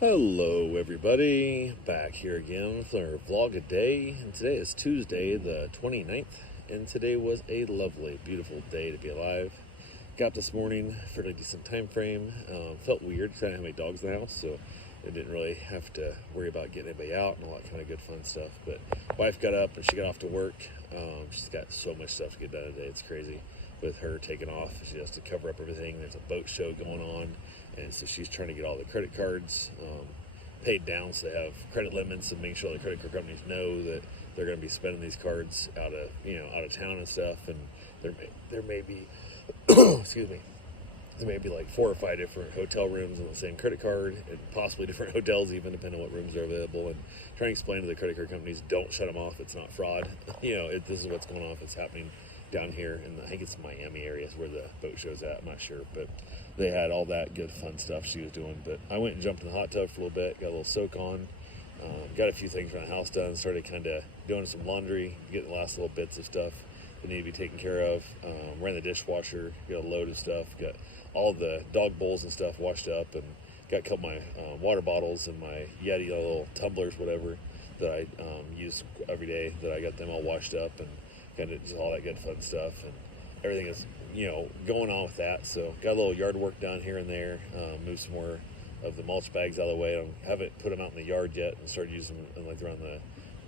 Hello everybody, back here again with our vlog a day, and today is Tuesday the 29th, and today was a lovely, beautiful day to be alive. Got up this morning, fairly decent time frame. Felt weird trying to have any dogs in the house, so I didn't really have to worry about getting anybody out and all that kind of good fun stuff. But wife got up and she got off to work. She's got so much stuff to get done today, it's crazy. With her taking off, she has to cover up everything. There's a boat show going on, and so she's trying to get all the credit cards paid down so they have credit limits and make sure the credit card companies know that they're going to be spending these cards out of town and stuff. And there may be excuse me, there may be like 4 or 5 different hotel rooms on the same credit card, and possibly different hotels even, depending on what rooms are available. And trying to explain to the credit card companies, don't shut them off. It's not fraud. This is what's going on. If it's happening down here in I think it's Miami area is where the boat show's at. I'm not sure, but they had all that good fun stuff she was doing. But I went and jumped in the hot tub for a little bit, got a little soak on, got a few things around the house done, started kind of doing some laundry, getting the last little bits of stuff that need to be taken care of. Ran the dishwasher, got a load of stuff, got all the dog bowls and stuff washed up, and got a couple of my water bottles and my Yeti little tumblers, whatever, that I use every day, that I got them all washed up, and kind of just all that good fun stuff. And everything is going on with that. So got a little yard work done here and there, moved some more of the mulch bags out of the way. I haven't put them out in the yard yet and started using them like around the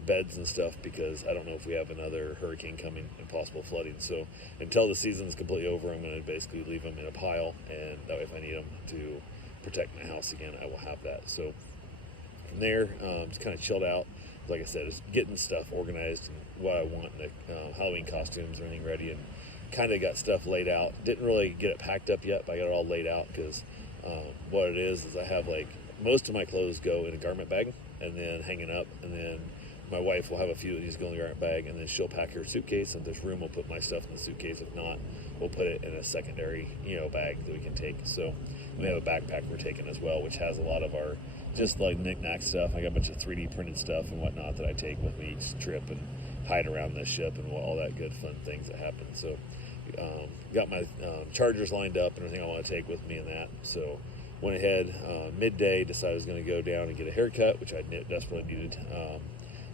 beds and stuff, because I don't know if we have another hurricane coming and possible flooding. So until the season's completely over, I'm going to basically leave them in a pile, and that way if I need them to protect my house again, I will have that. So from there, just kind of chilled out. Like I said, it's getting stuff organized and what I want in the Halloween costumes, everything ready, and kind of got stuff laid out. Didn't really get it packed up yet, but I got it all laid out, because what it is I have like most of my clothes go in a garment bag and then hanging up, and then my wife will have a few of these go in the garment bag, and then she'll pack her suitcase, and if there's room, we'll put my stuff in the suitcase. If not, we'll put it in a secondary bag that we can take. So we have a backpack we're taking as well, which has a lot of our just like knick-knack stuff. I got a bunch of 3D printed stuff and whatnot that I take with me each trip and hide around the ship and all that good fun things that happen. So got my chargers lined up and everything I want to take with me in that. So went ahead midday, decided I was going to go down and get a haircut, which I desperately needed.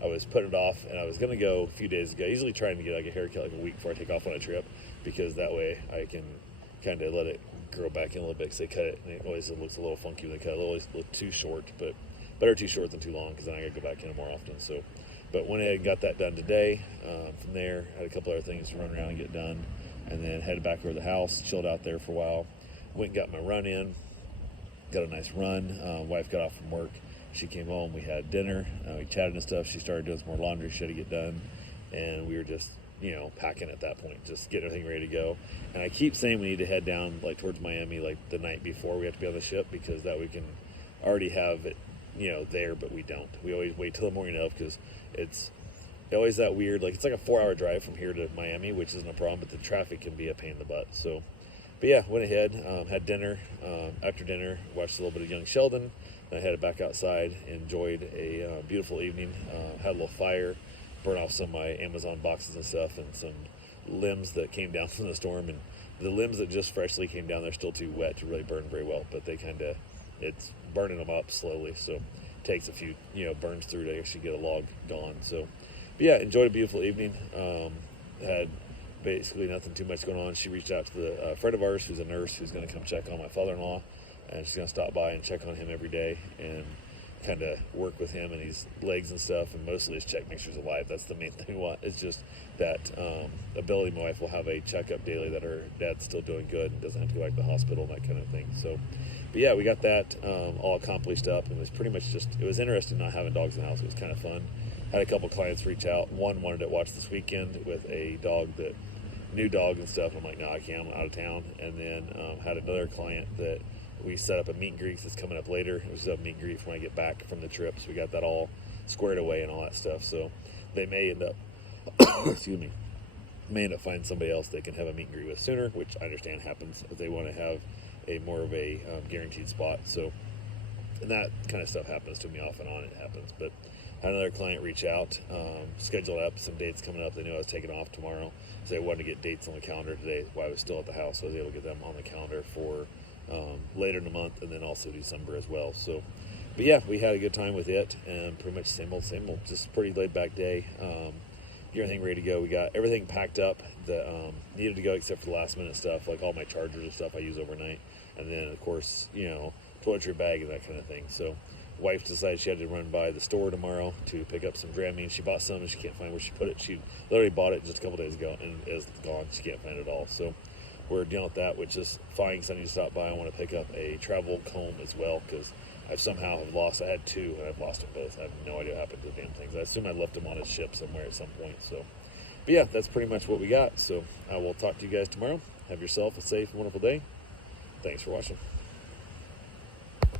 I was putting it off, and I was going to go a few days ago, usually trying to get like a haircut like a week before I take off on a trip, because that way I can kind of let it grow back in a little bit, because they cut it, and it always looks a little funky when they cut it. It always look too short, but better too short than too long, because then I got to go back in more often. So, but went ahead and got that done today. From there, had a couple other things to run around and get done, and then headed back over to the house, chilled out there for a while, went and got my run in, got a nice run. Wife got off from work. She came home, we had dinner, we chatted and stuff. She started doing some more laundry she had to get done, and we were just packing at that point, just getting everything ready to go. And I keep saying we need to head down like towards Miami like the night before we have to be on the ship, because that we can already have it there, but we don't. We always wait till the morning of, because it's always that weird, like it's like a 4-hour drive from here to Miami, which isn't a problem, but the traffic can be a pain in the butt. So but yeah, went ahead, had dinner. After dinner, watched a little bit of Young Sheldon. Then I headed back outside, enjoyed a beautiful evening. Had a little fire, burned off some of my Amazon boxes and stuff, and some limbs that came down from the storm. And the limbs that just freshly came down, they're still too wet to really burn very well, but they it's burning them up slowly. So it takes a few, burns through to actually get a log gone. So, but yeah, enjoyed a beautiful evening. Had basically nothing too much going on. She reached out to the friend of ours who's a nurse, who's going to come check on my father-in-law, and she's going to stop by and check on him every day and kind of work with him and his legs and stuff, and mostly just check, make sure he's alive. That's the main thing we want. It's just that ability. My wife will have a checkup daily that her dad's still doing good and doesn't have to go back to the hospital and that kind of thing. So, but yeah, we got that all accomplished up, and it was pretty much it was interesting not having dogs in the house. It was kind of fun. Had a couple clients reach out. One wanted to watch this weekend with a dog, new dog and stuff. I'm like, no, I can't, I'm out of town. And then had another client that we set up a meet and greet that's coming up later. It was a meet and greet when I get back from the trip, so we got that all squared away and all that stuff. So they may end up excuse me, may end up finding somebody else they can have a meet and greet with sooner, which I understand happens if they want to have a more of a guaranteed spot. So, and that kind of stuff happens to me off and on. It happens. But had another client reach out, scheduled up some dates coming up. They knew I was taking off tomorrow, so they wanted to get dates on the calendar today while I was still at the house. So I was able to get them on the calendar for later in the month, and then also December as well. So But yeah, we had a good time with it, and pretty much same old, just pretty laid back day. Get everything ready to go. We got everything packed up that needed to go except for the last minute stuff, like all my chargers and stuff I use overnight. And then, of course, toiletry bag and that kind of thing. So wife decided she had to run by the store tomorrow to pick up some Dramamine. She bought some and she can't find where she put it. She literally bought it just a couple days ago and is gone. She can't find it at all. So we're dealing with that, which is fine because I need to stop by. I want to pick up a travel comb as well because I've somehow have lost. I had two and I've lost them both. I have no idea what happened to the damn things. I assume I left them on a ship somewhere at some point. So, but yeah, that's pretty much what we got. So I will talk to you guys tomorrow. Have yourself a safe, wonderful day. Thanks for watching.